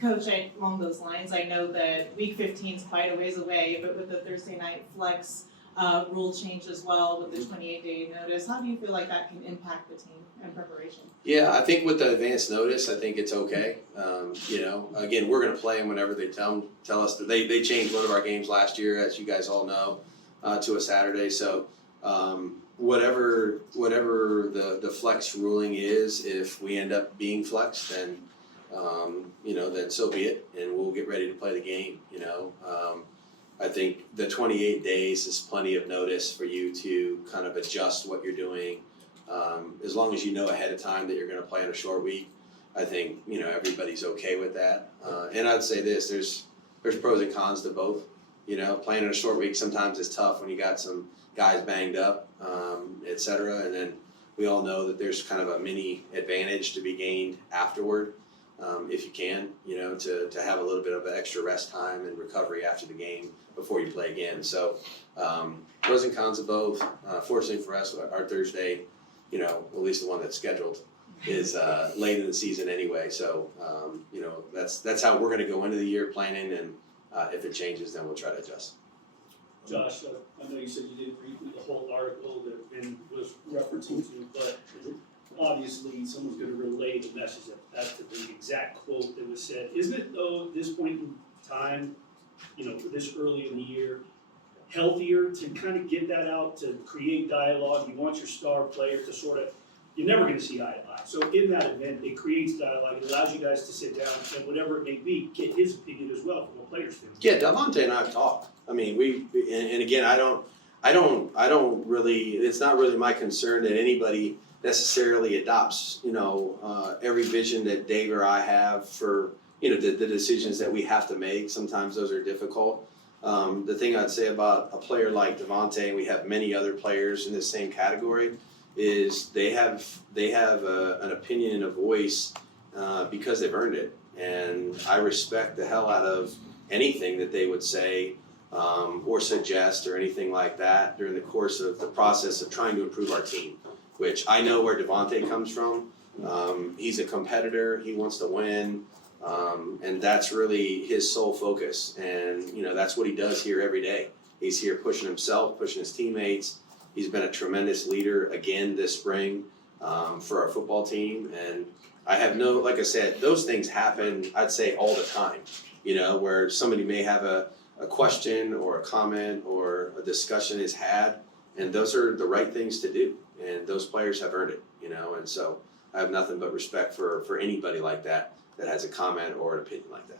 Coach, along those lines, I know that week 15 is quite a ways away, but with the Thursday night flex rule change as well, with the 28-day notice, how do you feel like that can impact the team and preparation? Yeah, I think with the advance notice, I think it's okay. Again, we're going to play them whenever they tell us that they changed one of our games last year, as you guys all know, to a Saturday. So whatever the flex ruling is, if we end up being flexed, then then so be it, and we'll get ready to play the game. I think the 28 days is plenty of notice for you to kind of adjust what you're doing. As long as you know ahead of time that you're going to play on a short week, I think everybody's okay with that. And I'd say this: there's pros and cons to both. Playing on a short week sometimes is tough when you got some guys banged up, et cetera. And then we all know that there's kind of a mini advantage to be gained afterward, if you can, to have a little bit of extra rest time and recovery after the game before you play again. So pros and cons of both. Fortunately for us, our Thursday, at least the one that's scheduled, is late in the season anyway. So that's how we're going to go into the year planning, and if it changes, then we'll try to adjust. Josh, I know you said you didn't read through the whole article that Ben was referencing to, but obviously someone's going to relay the message as to the exact quote that was said. Isn't it, though, at this point in time, this early in the year, healthier to kind of get that out, to create dialogue? You want your star player to sort of, you're never going to see eye to eye. So in that event, it creates dialogue. It allows you guys to sit down and whatever it may be, get his opinion as well from a player's standpoint. Yeah, Davante and I have talked. I mean, and again, I don't really. It's not really my concern that anybody necessarily adopts, every vision that Dave or I have for, the decisions that we have to make. Sometimes those are difficult. The thing I'd say about a player like Davante, and we have many other players in the same category, is they have an opinion and a voice because they've earned it. And I respect the hell out of anything that they would say or suggest or anything like that during the course of the process of trying to improve our team, which I know where Davante comes from. He's a competitor. He wants to win. And that's really his sole focus. And, that's what he does here every day. He's here pushing himself, pushing his teammates. He's been a tremendous leader again this spring for our football team. And I have like I said, those things happen, I'd say, all the time, where somebody may have a question or a comment or a discussion is had, and those are the right things to do. And those players have earned it, and so I have nothing but respect for anybody like that has a comment or an opinion like that.